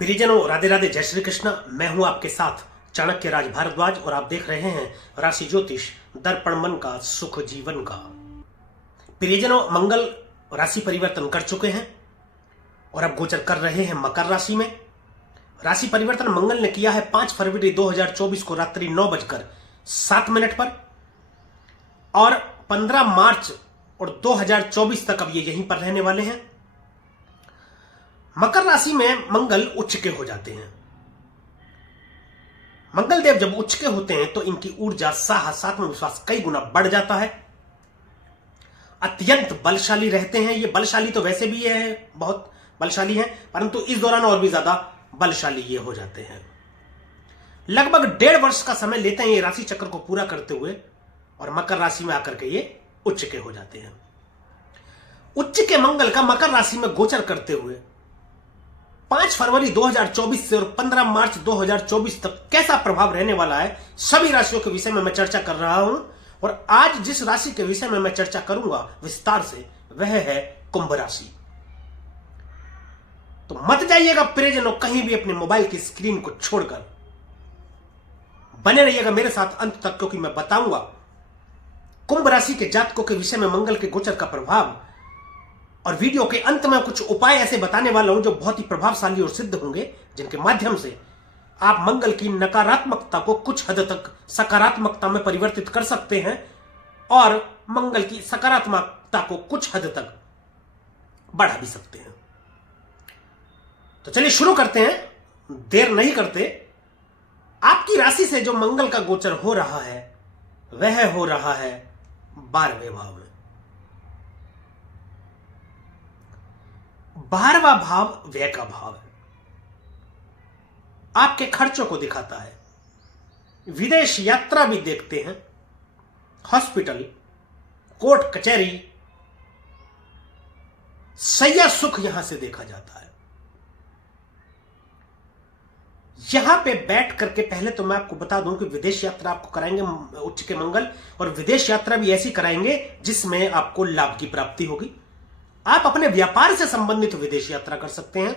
प्रियजनों, राधे राधे, जय श्री कृष्ण। मैं हूं आपके साथ चाणक्य राज भारद्वाज और आप देख रहे हैं राशि ज्योतिष दर्पण मन का सुख जीवन का। प्रियजनों, मंगल राशि परिवर्तन कर चुके हैं और अब गोचर कर रहे हैं मकर राशि में। राशि परिवर्तन मंगल ने किया है 5 फरवरी 2024 को रात्रि 9:07 पर और 15 मार्च और 2024 तक अब ये यहीं पर रहने वाले हैं। मकर राशि में मंगल उच्च के हो जाते हैं। मंगल देव जब उच्च के होते हैं तो इनकी ऊर्जा, साहस, आत्मविश्वास कई गुना बढ़ जाता है। अत्यंत बलशाली रहते हैं। ये बलशाली तो वैसे भी है, बहुत बलशाली है, परंतु इस दौरान और भी ज्यादा बलशाली ये हो जाते हैं। लगभग 1.5 वर्ष का समय लेते हैं ये राशि चक्र को पूरा करते हुए और मकर राशि में आकर के ये उच्च के हो जाते हैं। उच्च के मंगल का मकर राशि में गोचर करते हुए 5 फरवरी 2024 से और 15 मार्च 2024 तक कैसा प्रभाव रहने वाला है, सभी राशियों के विषय में मैं चर्चा कर रहा हूं। और आज जिस राशि के विषय में मैं चर्चा करूंगा विस्तार से, वह है कुंभ राशि। तो मत जाइएगा प्रियजनों कहीं भी अपने मोबाइल की स्क्रीन को छोड़कर, बने रहिएगा मेरे साथ अंत तक, क्योंकि मैं बताऊंगा कुंभ राशि के जातकों के विषय में मंगल के गोचर का प्रभाव। और वीडियो के अंत में कुछ उपाय ऐसे बताने वाला हूं जो बहुत ही प्रभावशाली और सिद्ध होंगे, जिनके माध्यम से आप मंगल की नकारात्मकता को कुछ हद तक सकारात्मकता में परिवर्तित कर सकते हैं और मंगल की सकारात्मकता को कुछ हद तक बढ़ा भी सकते हैं। तो चलिए शुरू करते हैं, देर नहीं करते। आपकी राशि से जो मंगल का गोचर हो रहा है वह हो रहा है 12वें भाव में। 12वां भाव व्यय का भाव है, आपके खर्चों को दिखाता है। विदेश यात्रा भी देखते हैं, हॉस्पिटल, कोर्ट कचहरी, सैया सुख यहां से देखा जाता है। यहां पे बैठ करके पहले तो मैं आपको बता दूं कि विदेश यात्रा आपको कराएंगे उच्च के मंगल, और विदेश यात्रा भी ऐसी कराएंगे जिसमें आपको लाभ की प्राप्ति होगी। आप अपने व्यापार से संबंधित विदेश यात्रा कर सकते हैं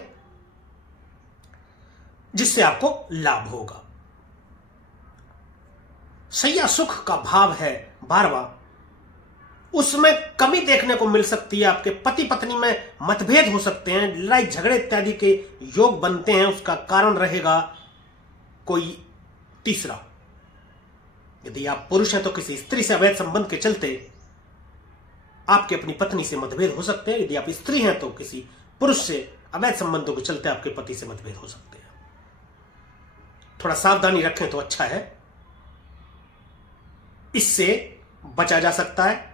जिससे आपको लाभ होगा। सैया सुख का भाव है 12वां, उसमें कमी देखने को मिल सकती है। आपके पति पत्नी में मतभेद हो सकते हैं, लड़ाई झगड़े इत्यादि के योग बनते हैं। उसका कारण रहेगा कोई तीसरा। यदि आप पुरुष हैं तो किसी स्त्री से अवैध संबंध के चलते आपके अपनी पत्नी से मतभेद हो सकते हैं। यदि आप स्त्री हैं तो किसी पुरुष से अवैध संबंधों के चलते आपके पति से मतभेद हो सकते हैं। थोड़ा सावधानी रखें तो अच्छा है, इससे बचा जा सकता है।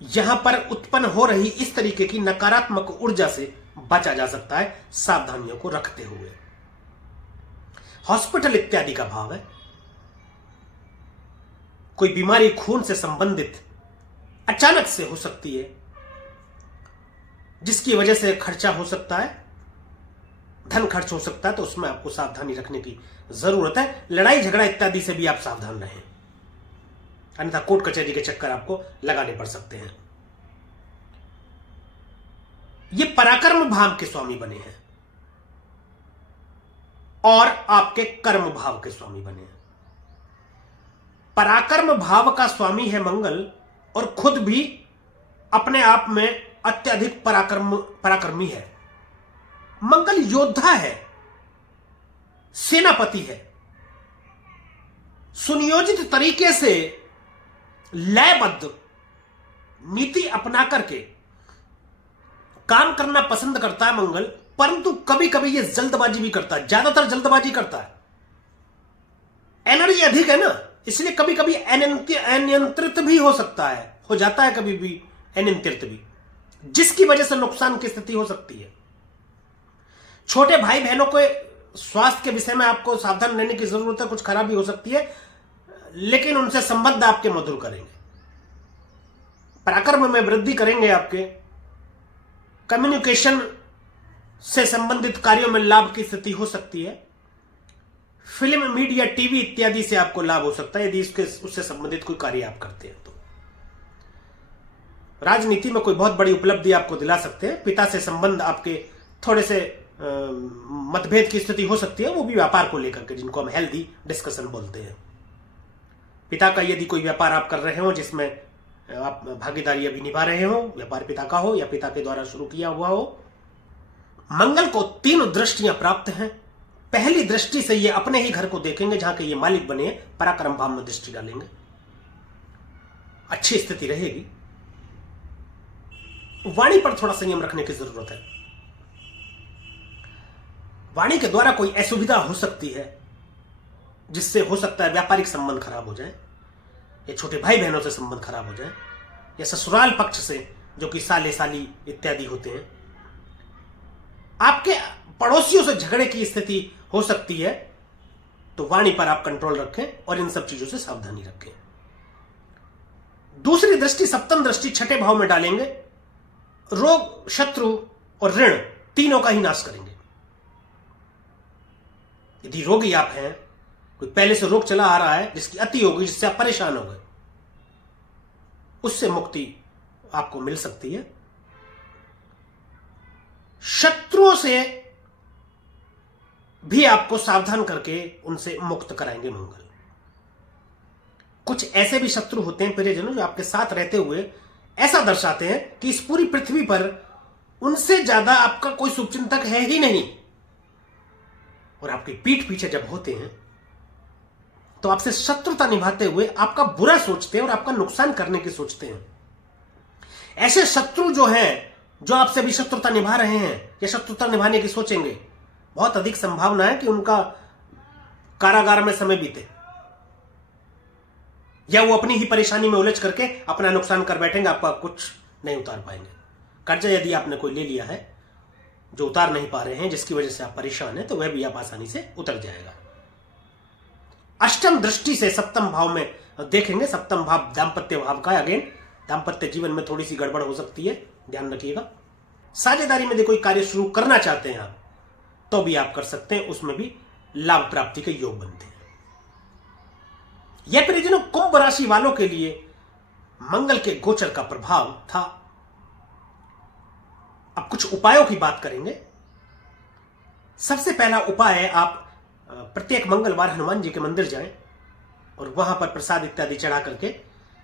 यहां पर उत्पन्न हो रही इस तरीके की नकारात्मक ऊर्जा से बचा जा सकता है सावधानियों को रखते हुए। हॉस्पिटल इत्यादि का भाव है, कोई बीमारी खून से संबंधित अचानक से हो सकती है जिसकी वजह से खर्चा हो सकता है, धन खर्च हो सकता है, तो उसमें आपको सावधानी रखने की जरूरत है। लड़ाई झगड़ा इत्यादि से भी आप सावधान रहें, अन्यथा कोर्ट कचहरी के चक्कर आपको लगाने पड़ सकते हैं। ये पराक्रम भाव के स्वामी बने हैं और आपके कर्म भाव के स्वामी बने हैं। पराक्रम भाव का स्वामी है मंगल और खुद भी अपने आप में अत्यधिक पराक्रमी है। मंगल योद्धा है, सेनापति है, सुनियोजित तरीके से लयबद्ध नीति अपना करके काम करना पसंद करता है मंगल, परंतु कभी कभी यह जल्दबाजी भी करता है, ज्यादातर जल्दबाजी करता है। एनर्जी अधिक है ना, इसलिए कभी कभी अनियंत्रित भी हो सकता है, हो जाता है कभी भी अनियंत्रित भी, जिसकी वजह से नुकसान की स्थिति हो सकती है। छोटे भाई बहनों के स्वास्थ्य के विषय में आपको सावधान रहने की जरूरत है। कुछ खराबी हो सकती है, लेकिन उनसे संबंध आपके मधुर करेंगे, पराक्रम में वृद्धि करेंगे। आपके कम्युनिकेशन से संबंधित कार्यों में लाभ की स्थिति हो सकती है। फिल्म, मीडिया, टीवी इत्यादि से आपको लाभ हो सकता है यदि उससे संबंधित कोई कार्य आप करते हैं तो। राजनीति में कोई बहुत बड़ी उपलब्धि आपको दिला सकते हैं। पिता से संबंध आपके थोड़े से मतभेद की स्थिति हो सकती है, वो भी व्यापार को लेकर के, जिनको हम हेल्दी डिस्कशन बोलते हैं। पिता का यदि कोई व्यापार आप कर रहे हो जिसमें आप भागीदारी अभी निभा रहे हो, व्यापार पिता का हो या पिता के द्वारा शुरू किया हुआ हो, मंगल को 3 दृष्टियां प्राप्त हैं। पहली दृष्टि से ये अपने ही घर को देखेंगे जहां के ये मालिक बने, पराक्रम भाव में दृष्टि डालेंगे, अच्छी स्थिति रहेगी। वाणी पर थोड़ा संयम रखने की जरूरत है। वाणी के द्वारा कोई असुविधा हो सकती है जिससे हो सकता है व्यापारिक संबंध खराब हो जाए, या छोटे भाई बहनों से संबंध खराब हो जाए, या ससुराल पक्ष से जो कि साले साली इत्यादि होते हैं। आपके पड़ोसियों से झगड़े की स्थिति हो सकती है, तो वाणी पर आप कंट्रोल रखें और इन सब चीजों से सावधानी रखें। दूसरी दृष्टि, सप्तम दृष्टि, छठे भाव में डालेंगे। रोग, शत्रु और ऋण तीनों का ही नाश करेंगे। यदि रोगी आप हैं, कोई पहले से रोग चला आ रहा है जिसकी अति होगी, जिससे आप परेशान हो गए, उससे मुक्ति आपको मिल सकती है। शत्रुओं से भी आपको सावधान करके उनसे मुक्त कराएंगे मंगल। कुछ ऐसे भी शत्रु होते हैं प्रियजनों जो आपके साथ रहते हुए ऐसा दर्शाते हैं कि इस पूरी पृथ्वी पर उनसे ज्यादा आपका कोई शुभचिंतक है ही नहीं, और आपकी पीठ पीछे जब होते हैं तो आपसे शत्रुता निभाते हुए आपका बुरा सोचते हैं और आपका नुकसान करने की सोचते हैं। ऐसे शत्रु जो हैं, जो आपसे भी शत्रुता निभा रहे हैं या शत्रुता निभाने की सोचेंगे, बहुत अधिक संभावना है कि उनका कारागार में समय बीते, या वो अपनी ही परेशानी में उलझ करके अपना नुकसान कर बैठेंगे, आपका कुछ नहीं उतार पाएंगे। कर्जा यदि आपने कोई ले लिया है जो उतार नहीं पा रहे हैं, जिसकी वजह से आप परेशान हैं, तो वह भी आप आसानी से उतर जाएगा। अष्टम दृष्टि से सप्तम भाव में देखेंगे। सप्तम भाव दाम्पत्य भाव का, अगेन दाम्पत्य जीवन में थोड़ी सी गड़बड़ हो सकती है, ध्यान रखिएगा। साझेदारी में यदि कोई कार्य शुरू करना चाहते हैं आप, तो भी आप कर सकते हैं, उसमें भी लाभ प्राप्ति के योग बनते हैं। यह परिजनों कुंभ राशि वालों के लिए मंगल के गोचर का प्रभाव था। अब कुछ उपायों की बात करेंगे। सबसे पहला उपाय है, आप प्रत्येक मंगलवार हनुमान जी के मंदिर जाएं और वहां पर प्रसाद इत्यादि चढ़ा करके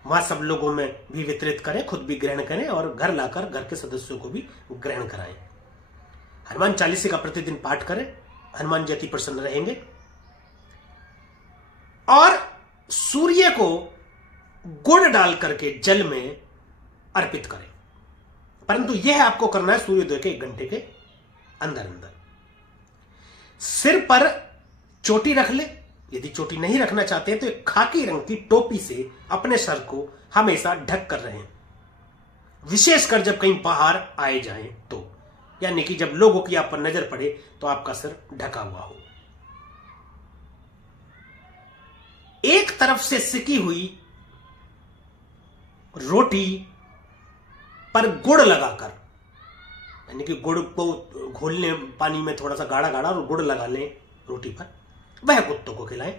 वहां सब लोगों में भी वितरित करें, खुद भी ग्रहण करें और घर लाकर घर के सदस्यों को भी ग्रहण कराएं। हनुमान चालीसे का प्रतिदिन पाठ करें, हनुमान जी अति प्रसन्न रहेंगे। और सूर्य को गुड़ डाल करके जल में अर्पित करें, परंतु यह आपको करना है सूर्योदय के 1 घंटे के अंदर अंदर। सिर पर चोटी रख ले, यदि चोटी नहीं रखना चाहते हैं तो एक खाकी रंग की टोपी से अपने सर को हमेशा ढक कर रहें, विशेषकर जब कहीं बाहर आए जाएं तो, यानी कि जब लोगों की आप पर नजर पड़े तो आपका सर ढका हुआ हो। एक तरफ से सिकी हुई रोटी पर गुड़ लगाकर, यानी कि गुड़ को घोल लें पानी में थोड़ा सा गाढ़ा गाढ़ा और गुड़ लगा लें रोटी पर, वह कुत्तों को खिलाएं,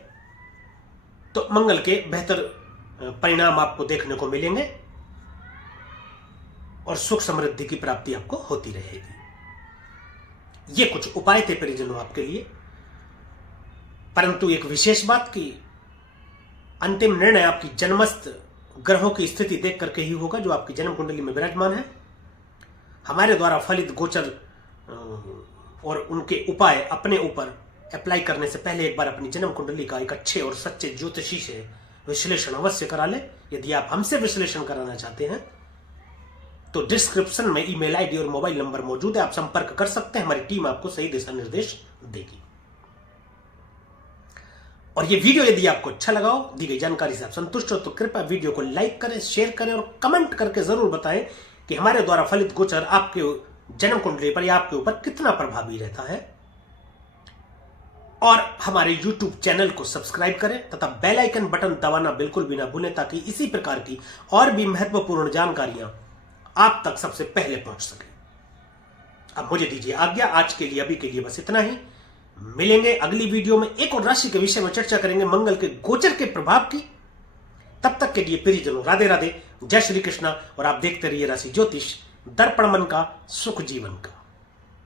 तो मंगल के बेहतर परिणाम आपको देखने को मिलेंगे और सुख समृद्धि की प्राप्ति आपको होती रहेगी। ये कुछ उपाय थे परिजनों आपके लिए, परंतु एक विशेष बात की अंतिम निर्णय आपकी जन्मस्थ ग्रहों की स्थिति देख करके ही होगा जो आपकी जन्म कुंडली में विराजमान है। हमारे द्वारा फलित गोचर और उनके उपाय अपने ऊपर अप्लाई करने से पहले एक बार अपनी जन्म कुंडली का एक अच्छे और सच्चे ज्योतिषी से विश्लेषण अवश्य करा ले। यदि आप हमसे विश्लेषण कराना चाहते हैं तो डिस्क्रिप्शन में ईमेल आईडी और मोबाइल नंबर मौजूद है, आप संपर्क कर सकते हैं, हमारी टीम आपको सही दिशा निर्देश देगी। और ये वीडियो यदि आपको अच्छा लगा हो, दी गई जानकारी से आप संतुष्ट हो, तो कृपया वीडियो को लाइक करें, शेयर करें और कमेंट करके जरूर बताएं कि हमारे द्वारा फलित गोचर आपके जन्म कुंडली पर या आपके ऊपर कितना प्रभावी रहता है। और हमारे YouTube चैनल को सब्सक्राइब करें तथा बेल आइकन बटन दबाना बिल्कुल भी ना भूलें, ताकि इसी प्रकार की और भी महत्वपूर्ण जानकारियां आप तक सबसे पहले पहुंच सके। अब मुझे दीजिए आज्ञा, आज के लिए अभी के लिए बस इतना ही। मिलेंगे अगली वीडियो में, एक और राशि के विषय में चर्चा करेंगे, मंगल के गोचर के प्रभाव की। तब तक के लिए प्रियजनों राधे राधे, जय श्री कृष्णा, और आप देखते रहिए राशि ज्योतिष, दर्पण मन का, सुख जीवन का।